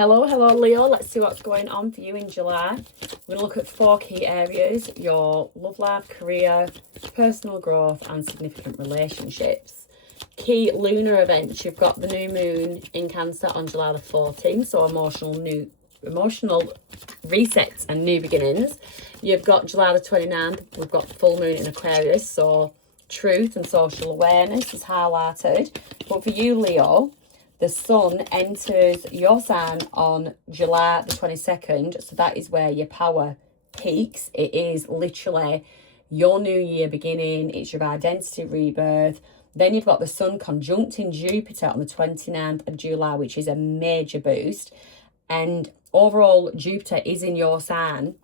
Hello, Leo. Let's see what's going on for you in July. We're going to look at 4 key areas: your love life, career, personal growth, and significant relationships. Key lunar events. You've got the new moon in Cancer on July the 14th, so emotional resets and new beginnings. You've got July the 29th. We've got full moon in Aquarius, so truth and social awareness is highlighted. But for you, Leo, the sun enters your sign on July the 22nd, so that is where your power peaks. It is literally your new year beginning. It's your identity rebirth. Then you've got the sun conjuncting Jupiter on the 29th of July, which is a major boost. And overall, Jupiter is in your sign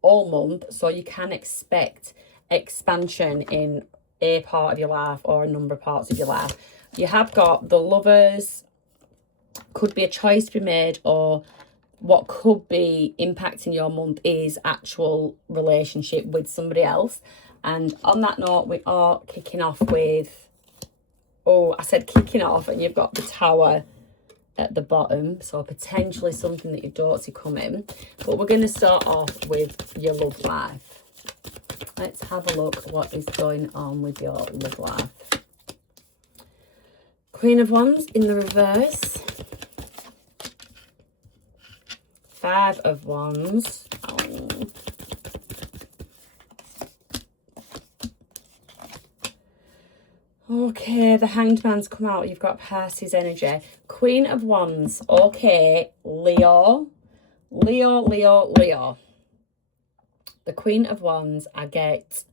all month, so you can expect expansion in a part of your life or a number of parts of your life. You have got the Lovers, could be a choice to be made, or what could be impacting your month is actual relationship with somebody else. And on that note, we are kicking off with, I said kicking off, and you've got the Tower at the bottom, so potentially something that you don't see coming. But we're going to start off with your love life. Let's have a look at what is going on with your love life. Queen of Wands in the reverse. 5 of Wands. Okay, the Hanged Man's come out. You've got Pisces energy. Queen of Wands. Okay, Leo. The Queen of Wands, I get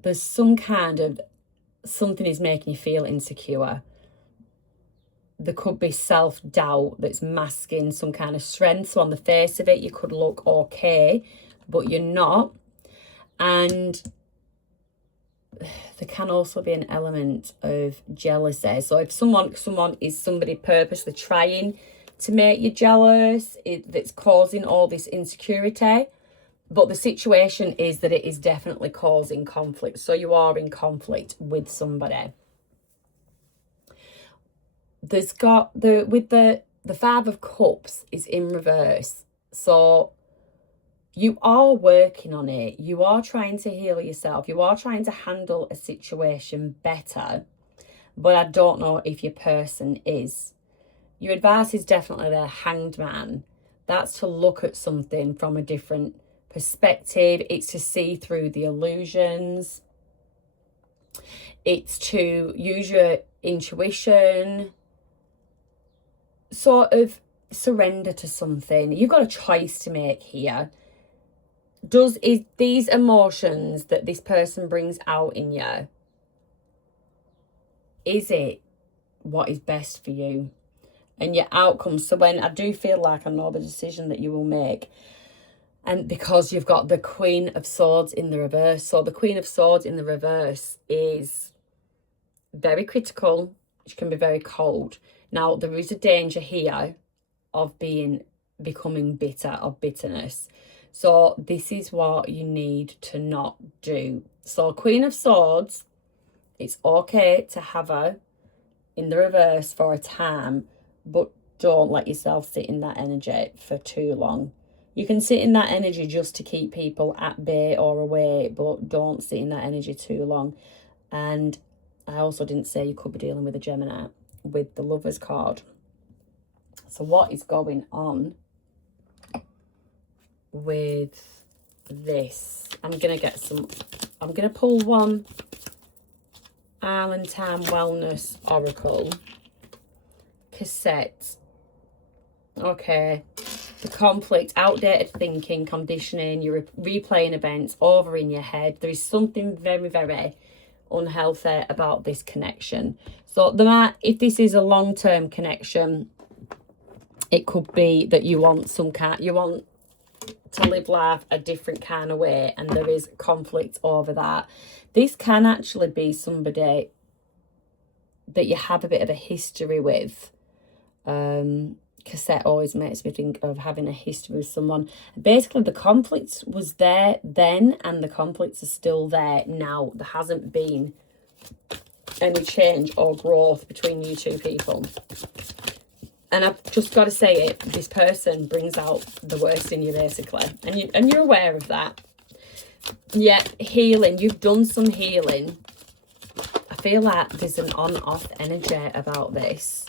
there's some kind of something is making you feel insecure. There could be self-doubt that's masking some kind of strength. So on the face of it, you could look okay, but you're not. And there can also be an element of jealousy. So if someone is somebody purposely trying to make you jealous, that's causing all this insecurity, but the situation is that it is definitely causing conflict. So you are in conflict with somebody. There's got the 5 of Cups is in reverse. So you are working on it. You are trying to heal yourself. You are trying to handle a situation better. But I don't know if your person is. Your advice is definitely the Hanged Man. That's to look at something from a different perspective. It's to see through the illusions. It's to use your intuition. Sort of surrender to something. You've got a choice to make here. Is these emotions that this person brings out in you, is it what is best for you and your outcome? So when I do feel like I know the decision that you will make, and because you've got the Queen of Swords in the reverse. So the Queen of Swords in the reverse is very critical. She can be very cold. Now, there is a danger here of becoming bitter, of bitterness. So this is what you need to not do. So Queen of Swords, it's okay to have her in the reverse for a time, but don't let yourself sit in that energy for too long. You can sit in that energy just to keep people at bay or away, but don't sit in that energy too long. And I also didn't say you could be dealing with a Gemini with the Lovers card. So what is going on with this? I'm going to pull one Island Time Wellness Oracle cassette. Okay. The conflict, outdated thinking, conditioning, you're replaying events over in your head. There is something very, very unhealthy about this connection. So if this is a long-term connection, it could be that you want to live life a different kind of way, and there is conflict over that. This can actually be somebody that you have a bit of a history with. Cassette always makes me think of having a history with someone. Basically, the conflict was there then, and the conflicts are still there now. There hasn't been any change or growth between you two people. And I've just got to say it, this person brings out the worst in you, basically. And you're aware of that. Yeah, healing. You've done some healing. I feel like there's an on-off energy about this.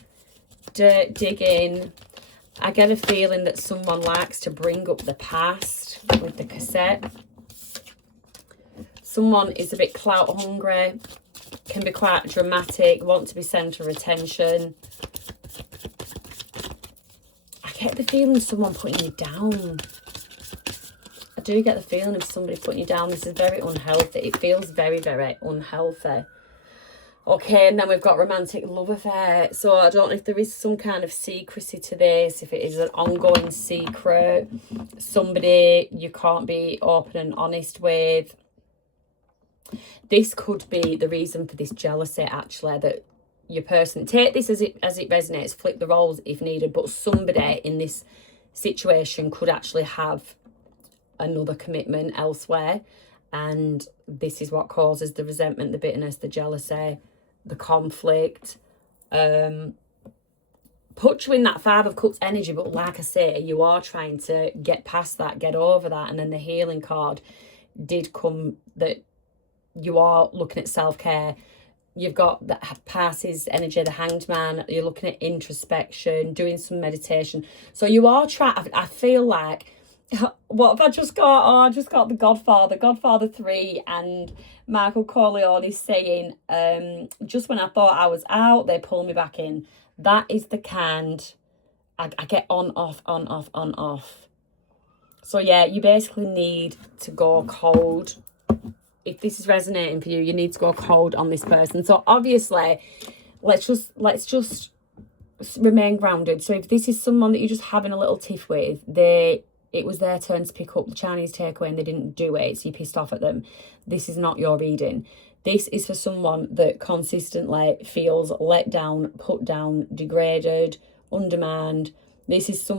Dirt digging. I get a feeling that someone likes to bring up the past with the cassette. Someone is a bit clout hungry. Can be quite dramatic. Want to be centre of attention. I get the feeling someone putting you down. I do get the feeling of somebody putting you down. This is very unhealthy. It feels very, very unhealthy. Okay, and then we've got romantic love affair. So I don't know if there is some kind of secrecy to this, if it is an ongoing secret, somebody you can't be open and honest with. This could be the reason for this jealousy, actually, that your person, take this as it resonates, flip the roles if needed, but somebody in this situation could actually have another commitment elsewhere, and this is what causes the resentment, the bitterness, the jealousy, the conflict. Put you in that Five of Cups energy, but like I say, you are trying to get past that, get over that. And then the healing card did come, that you are looking at self-care. You've got the passes energy, the Hanged Man. You're looking at introspection, doing some meditation. So you are trying, I feel like, what have I just got? Oh, I just got the Godfather 3, and Michael Corleone saying, just when I thought I was out, they pull me back in. That is the kind. I get on, off, on, off, on, off. So yeah, you basically need to go cold. If this is resonating for you, you need to go cold on this person. So obviously, let's just remain grounded. So if this is someone that you're just having a little tiff with, it was their turn to pick up the Chinese takeaway and they didn't do it, so you're pissed off at them. This is not your reading. This is for someone that consistently feels let down, put down, degraded, undermined. This is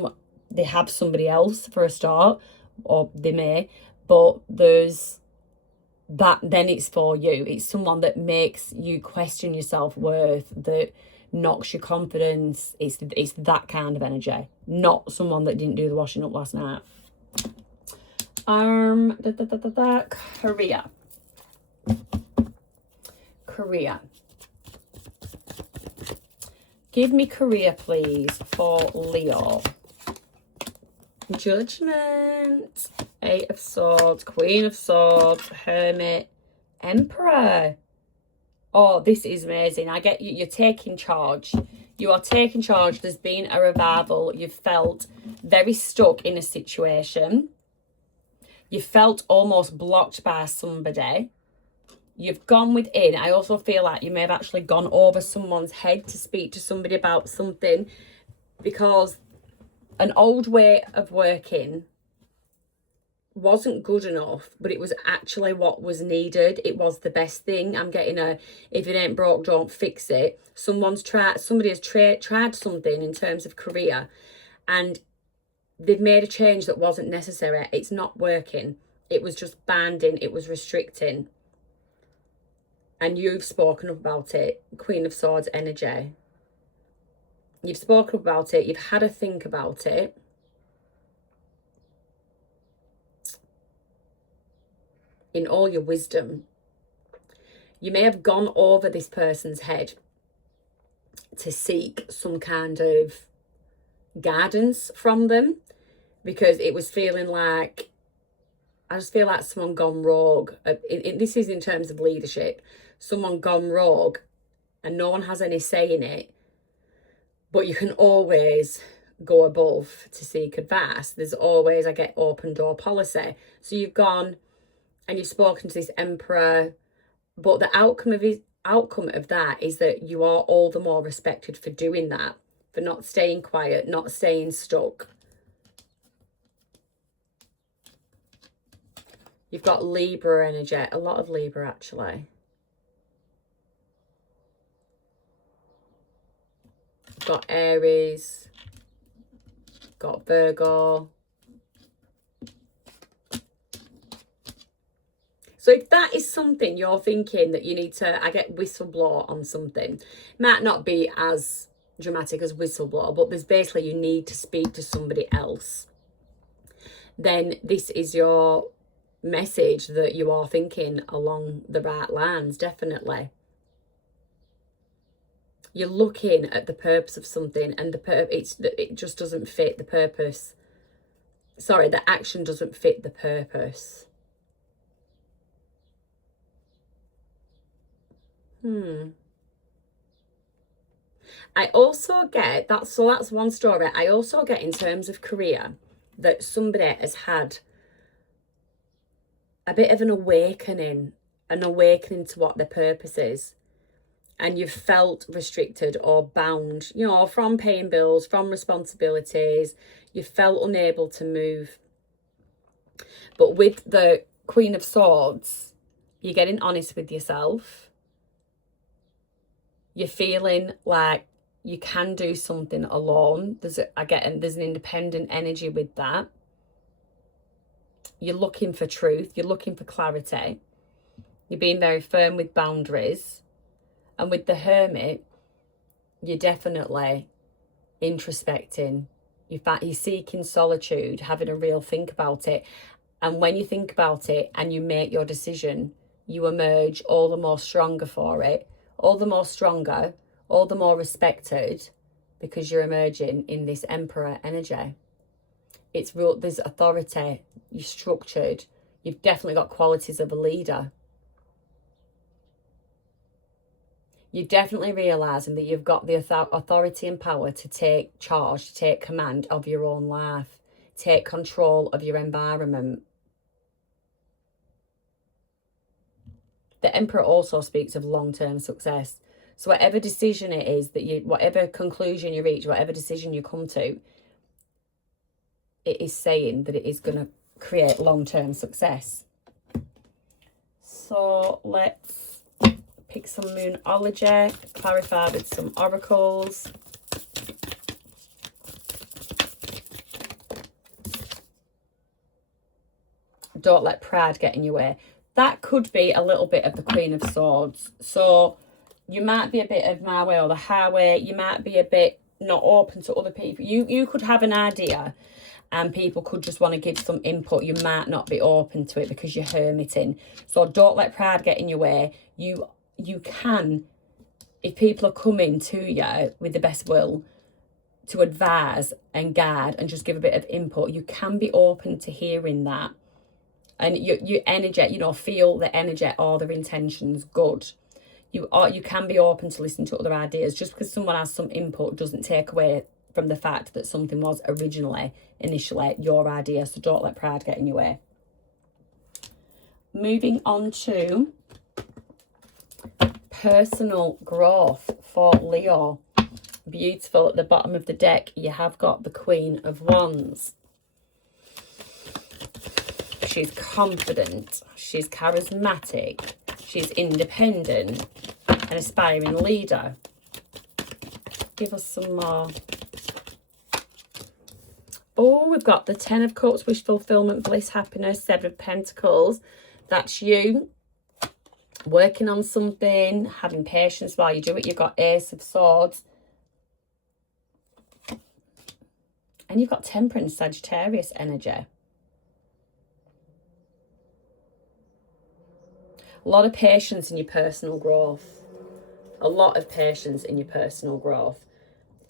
they have somebody else for a start, or they may, but there's that, then it's for you. It's someone that makes you question your self-worth, that knocks your confidence. It's that kind of energy, not someone that didn't do the washing up last night. Career. Give me career, please, for Leo. Judgment. Eight of Swords, Queen of Swords, Hermit, Emperor. Oh, this is amazing. I get you. You're taking charge. You are taking charge. There's been a revival. You've felt very stuck in a situation. You felt almost blocked by somebody. You've gone within. I also feel like you may have actually gone over someone's head to speak to somebody about something, because an old way of working wasn't good enough, but it was actually what was needed. It was the best thing. I'm getting if it ain't broke, don't fix it. Somebody has tried something in terms of career, and they've made a change that wasn't necessary. It's not working. It was just banding. It was restricting. And you've spoken up about it. Queen of Swords energy. You've spoken about it. You've had a think about it. In all your wisdom, you may have gone over this person's head to seek some kind of guidance from them, because it was feeling like, I just feel like someone gone rogue. This is in terms of leadership. Someone gone rogue and no one has any say in it, but you can always go above to seek advice. There's always, I get, open door policy. So you've gone and you've spoken to this Emperor, but the outcome of that is that you are all the more respected for doing that, for not staying quiet, not staying stuck. You've got Libra energy, a lot of Libra actually. You've got Aries, got Virgo. So if that is something you're thinking that you need to, I get whistleblower on something, might not be as dramatic as whistleblower, but there's basically you need to speak to somebody else, then this is your message that you are thinking along the right lines, definitely. You're looking at the purpose of something, and it just doesn't fit the purpose. Sorry, the action doesn't fit the purpose. I also get that, so that's one story. I also get in terms of career that somebody has had a bit of an awakening to what their purpose is. And you've felt restricted or bound, you know, from paying bills, from responsibilities. You felt unable to move. But with the Queen of Swords, you're getting honest with yourself. You're feeling like you can do something alone. There's an independent energy with that. You're looking for truth. You're looking for clarity. You're being very firm with boundaries. And with the Hermit, you're definitely introspecting. You're seeking solitude, having a real think about it. And when you think about it and you make your decision, you emerge all the more stronger for it, all the more stronger, all the more respected, because you're emerging in this Emperor energy. It's real. There's authority. You're structured. You've definitely got qualities of a leader. You're definitely realising that you've got the authority and power to take charge, to take command of your own life, take control of your environment. The Emperor also speaks of long-term success. So whatever decision it is whatever conclusion you reach, whatever decision you come to, it is saying that it is going to create long-term success. So let's pick some Moonology, clarify with some oracles. Don't let pride get in your way. That could be a little bit of the Queen of Swords. So you might be a bit of my way or the highway. You might be a bit not open to other people. You could have an idea and people could just want to give some input. You might not be open to it because you're hermiting. So don't let pride get in your way. You can, if people are coming to you with the best will to advise and guide and just give a bit of input, you can be open to hearing that. And your energy, you know, feel the energy or their intentions good. You can be open to listen to other ideas. Just because someone has some input doesn't take away from the fact that something was initially your idea. So don't let pride get in your way. Moving on to personal growth for Leo. Beautiful. At the bottom of the deck, you have got the Queen of Wands. She's confident, she's charismatic, she's independent, an aspiring leader. Give us some more. Oh, we've got the Ten of Cups, wish fulfillment, bliss, happiness, Seven of Pentacles. That's you working on something, having patience while you do it. You've got Ace of Swords. And you've got Temperance, Sagittarius energy. A lot of patience in your personal growth. A lot of patience in your personal growth.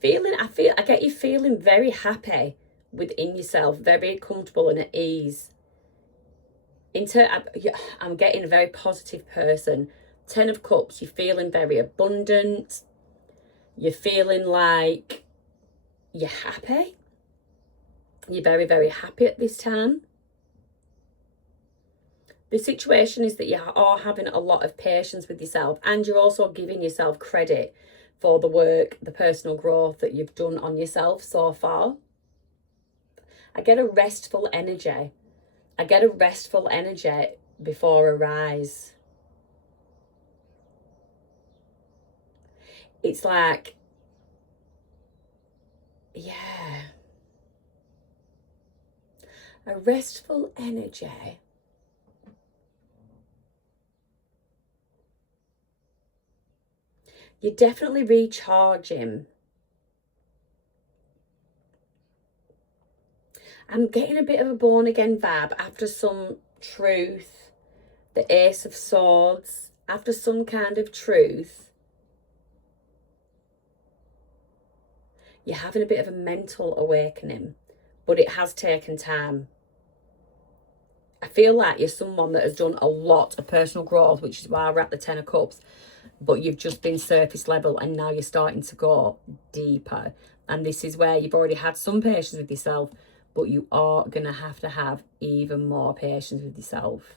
I get you feeling very happy within yourself, very comfortable and at ease. I'm getting a very positive person. Ten of Cups, you're feeling very abundant. You're feeling like you're happy. You're very, very happy at this time. The situation is that you are having a lot of patience with yourself, and you're also giving yourself credit for the work, the personal growth that you've done on yourself so far. I get a restful energy. I get a restful energy before a rise. It's like, yeah, a restful energy. You're definitely recharging. I'm getting a bit of a born again vibe after some truth. The Ace of Swords, after some kind of truth. You're having a bit of a mental awakening, but it has taken time. I feel like you're someone that has done a lot of personal growth, which is why we're at the 10 of Cups, but you've just been surface level and now you're starting to go deeper. And this is where you've already had some patience with yourself, but you are going to have even more patience with yourself.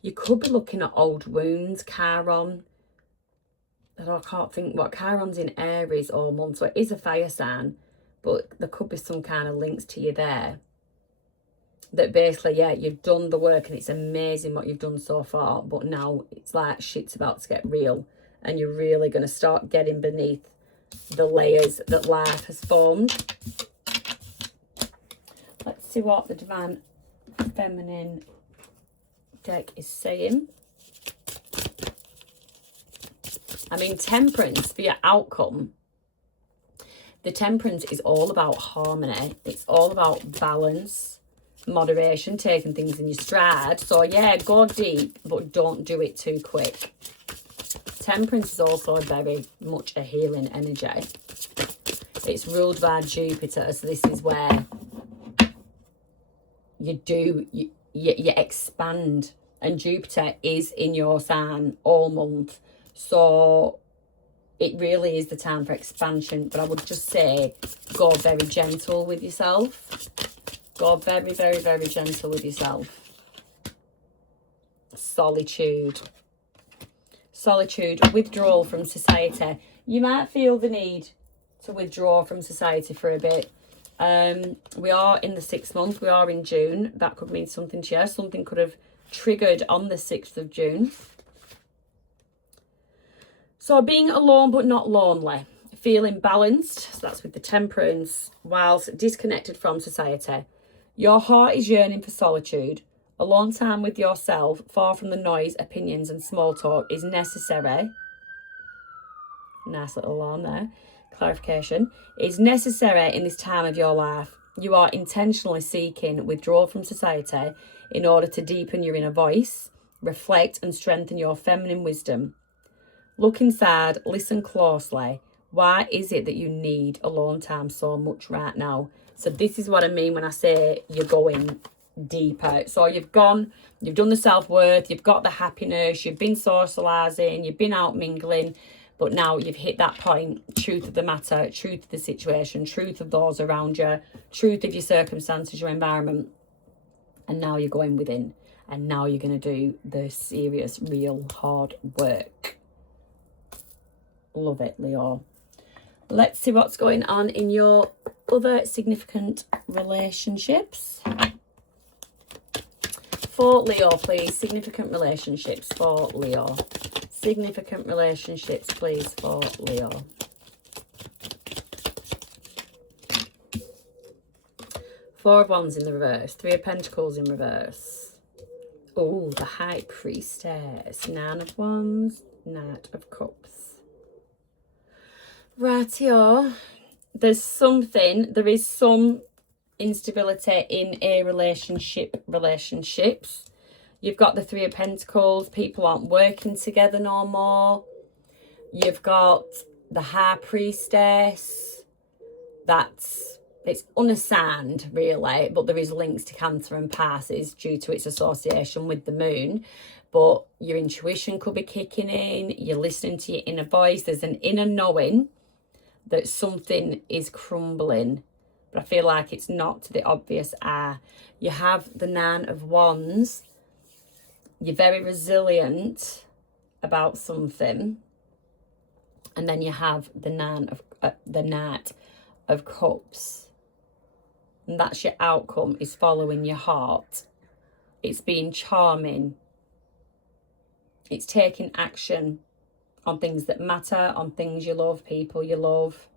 You could be looking at old wounds, Chiron. I can't think what Chiron's in Aries all month, so it is a fire sign, but there could be some kind of links to you there. That basically, yeah, you've done the work and it's amazing what you've done so far, but now it's like shit's about to get real and you're really going to start getting beneath the layers that life has formed. Let's see what the Divine Feminine deck is saying. I mean, Temperance for your outcome. The Temperance is all about harmony. It's all about balance, moderation, taking things in your stride. So yeah, go deep, but don't do it too quick. Temperance is also very much a healing energy. It's ruled by Jupiter, so this is where you expand, and Jupiter is in your sign all month. So it really is the time for expansion, but I would just say go very gentle with yourself. Go very, very, very gentle with yourself. Solitude. Solitude, withdrawal from society. You might feel the need to withdraw from society for a bit. We are in the 6th month. We are in June. That could mean something to you. Something could have triggered on the 6th of June. So being alone but not lonely, feeling balanced, so that's with the Temperance, whilst disconnected from society. Your heart is yearning for solitude. Alone time with yourself, far from the noise, opinions and small talk is necessary. Nice little line there. Clarification. Is necessary in this time of your life. You are intentionally seeking withdrawal from society in order to deepen your inner voice, reflect and strengthen your feminine wisdom. Look inside, listen closely. Why is it that you need alone time so much right now? So this is what I mean when I say you're going deeper. So you've done the self-worth, you've got the happiness, you've been socialising, you've been out mingling, but now you've hit that point, truth of the matter, truth of the situation, truth of those around you, truth of your circumstances, your environment. And now you're going within. And now you're going to do the serious, real, hard work. Love it, Leo. Let's see what's going on in your other significant relationships. For Leo, please. Significant relationships for Leo. Significant relationships, please, for Leo. Four of Wands in the reverse. Three of Pentacles in reverse. Oh, the High Priestess. Nine of Wands. Knight of Cups. Rightio. There is some instability in a relationships. You've got the Three of Pentacles. People aren't working together no more. You've got the High Priestess. It's unassigned, really, but there is links to Cancer and Pisces due to its association with the moon. But your intuition could be kicking in. You're listening to your inner voice. There's an inner knowing that something is crumbling, but I feel like it's not to the obvious eye. You have the Nine of Wands. You're very resilient about something, and then you have the Knight of Cups, and that's your outcome, is following your heart. It's being charming. It's taking action on things that matter, on things you love, people you love.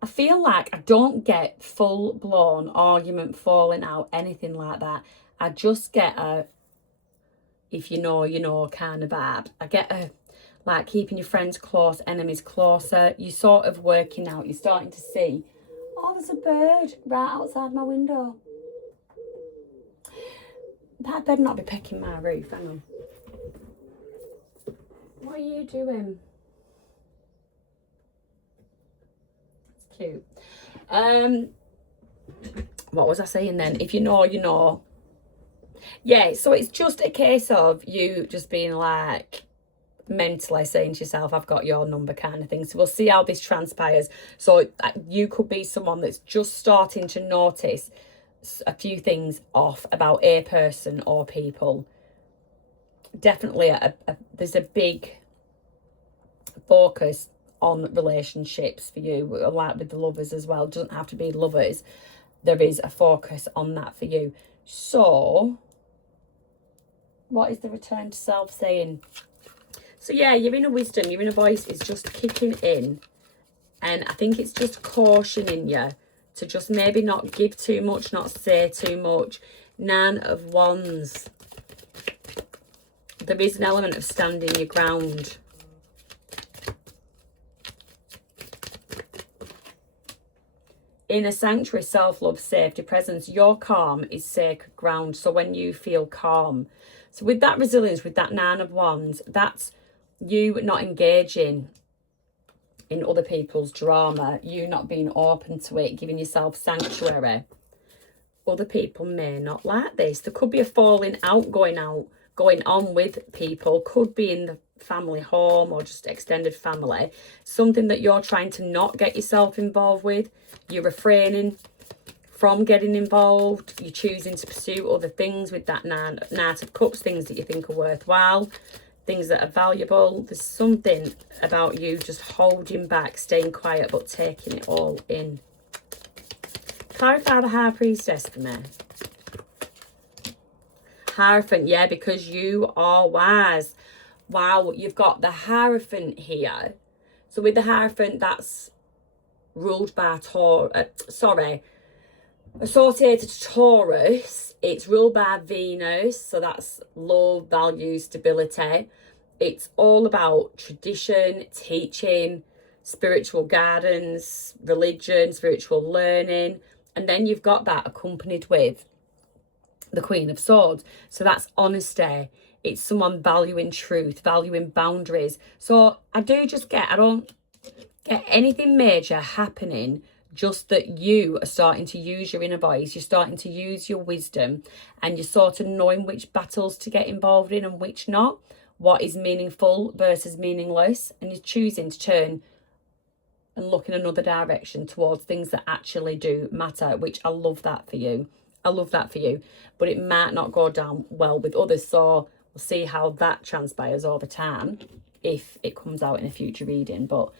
I feel like I don't get full-blown argument, falling out, anything like that. I just get a, if you know, you know kind of vibe. I get a, like keeping your friends close, enemies closer. You're sort of working out. You're starting to see, oh, there's a bird right outside my window. That better not be pecking my roof. Hang on. What are you doing? It's cute. What was I saying then? If you know, you know. Yeah, so it's just a case of you just being like mentally saying to yourself, I've got your number kind of thing. So we'll see how this transpires. So you could be someone that's just starting to notice a few things off about a person or people. Definitely there's a big focus on relationships for you, like with the lovers as well. It doesn't have to be lovers. There is a focus on that for you. So what is the return to self saying? So yeah, your inner wisdom, your inner voice is just kicking in. And I think it's just cautioning you to just maybe not give too much, not say too much. 9 of Wands. There is an element of standing your ground. Inner sanctuary, self-love, safety, presence. Your calm is sacred ground. So when you feel calm. So with that resilience, with that 9 of Wands, that's you not engaging in other people's drama. You not being open to it, giving yourself sanctuary. Other people may not like this. There could be a falling out going on with people. Could be in the family home or just extended family. Something that you're trying to not get yourself involved with. You're refraining from getting involved. You're choosing to pursue other things with that Knight of Cups, things that you think are worthwhile, things that are valuable. There's something about you just holding back, staying quiet, but taking it all in. Clarify the High Priestess for me. Hierophant, yeah, because you are wise. Wow, you've got the Hierophant here. So with the Hierophant, that's ruled by associated to Taurus. It's ruled by Venus, so that's love, value, stability. It's all about tradition, teaching, spiritual guidance, religion, spiritual learning. And then you've got that accompanied with the Queen of Swords. So that's honesty. It's someone valuing truth, valuing boundaries. So I don't get anything major happening, just that you are starting to use your inner voice. You're starting to use your wisdom, and you're sort of knowing which battles to get involved in and which not. What is meaningful versus meaningless. And you're choosing to turn and look in another direction towards things that actually do matter, which I love that for you. I love that for you. But it might not go down well with others. So we'll see how that transpires over time if it comes out in a future reading. But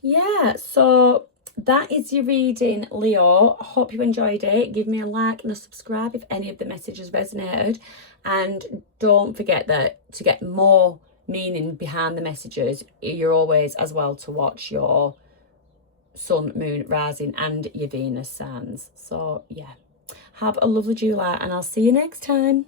yeah, so that is your reading, Leo. I hope you enjoyed it. Give me a like and a subscribe if any of the messages resonated. And don't forget that to get more meaning behind the messages, you're always as well to watch your sun, moon, rising and your Venus signs. So yeah, have a lovely July and I'll see you next time.